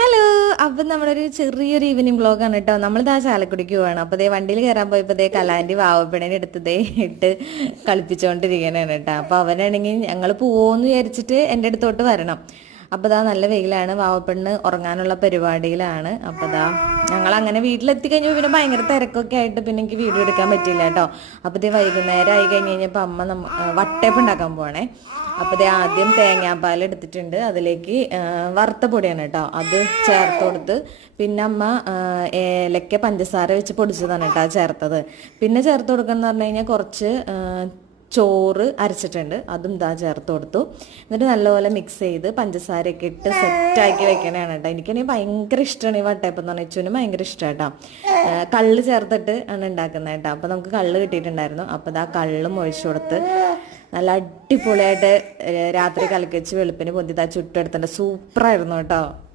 Hello. അപ്പം നമ്മളൊരു ചെറിയൊരു ഈവനിങ് വ്ളോഗാണ് കേട്ടോ. നമ്മളിതാ ചാലക്കുടിക്ക് പോവാണ്. അപ്പോൾ ദേ വണ്ടിയിൽ കയറാൻ പോയപ്പോൾ ദേ കലാൻ്റെ വാവപ്പണേനെ എടുത്ത് ദേ ഇട്ട് കളിപ്പിച്ചുകൊണ്ടിരിക്കണേണ് കേട്ടോ. അപ്പോൾ അവനാണെങ്കിൽ ഞങ്ങൾ പോവുമെന്ന് വിചാരിച്ചിട്ട് എൻ്റെ അടുത്തോട്ട് വരണം. അപ്പോൾ ദാ നല്ല വെയിലാണ്, വാവപ്പെണ്ണ് ഉറങ്ങാനുള്ള പരിപാടിയിലാണ്. അപ്പോൾ ദാ ഞങ്ങൾ അങ്ങനെ വീട്ടിലെത്തി കഴിഞ്ഞപ്പോൾ പിന്നെ ഭയങ്കര തിരക്കൊക്കെ ആയിട്ട് പിന്നെ എനിക്ക് വീഡിയോ എടുക്കാൻ പറ്റിയില്ല കേട്ടോ. അപ്പോൾ ദേ വൈകുന്നേരം ആയി കഴിഞ്ഞ് കഴിഞ്ഞപ്പോൾ അമ്മ വട്ടയപ്പം ഉണ്ടാക്കാൻ പോവാണേ. അപ്പോൾ ദേ ആദ്യം തേങ്ങാപ്പാൽ എടുത്തിട്ടുണ്ട്, അതിലേക്ക് വറുത്ത പൊടിയാണ് കേട്ടോ, അത് ചേർത്ത് കൊടുത്ത് പിന്നെ അമ്മ ഏലക്ക പഞ്ചസാര വെച്ച് പൊടിച്ചതാണ് കേട്ടോ ചേർത്തത്. പിന്നെ ചേർത്ത് കൊടുക്കുക പറഞ്ഞു കഴിഞ്ഞാൽ കുറച്ച് ചോറ് അരച്ചിട്ടുണ്ട്, അതും ഇതാ ചേർത്ത് കൊടുത്തു. എന്നിട്ട് നല്ലപോലെ മിക്സ് ചെയ്ത് പഞ്ചസാരയൊക്കെ ഇട്ട് സെറ്റാക്കി വെക്കണതാണ് കേട്ടോ. എനിക്കാണെങ്കിൽ ഭയങ്കര ഇഷ്ടമാണ് ഈ വട്ടയപ്പം എന്ന് പറഞ്ഞാൽ, ചുനും ഭയങ്കര ഇഷ്ടമാണ് കേട്ടോ. കള്ള് ചേർത്തിട്ട് ആണ് ഉണ്ടാക്കുന്നത് കേട്ടോ. അപ്പോൾ നമുക്ക് കള്ള് കിട്ടിയിട്ടുണ്ടായിരുന്നു. അപ്പോൾ ഇതാ കള്ളും ഒഴിച്ചു കൊടുത്ത് നല്ല അടിപൊളിയായിട്ട് രാത്രി കലക്കി വെച്ച് വെളുപ്പിന് പൊന്തി ചുട്ടെടുത്തിട്ടുണ്ട്. സൂപ്പറായിരുന്നു കേട്ടോ.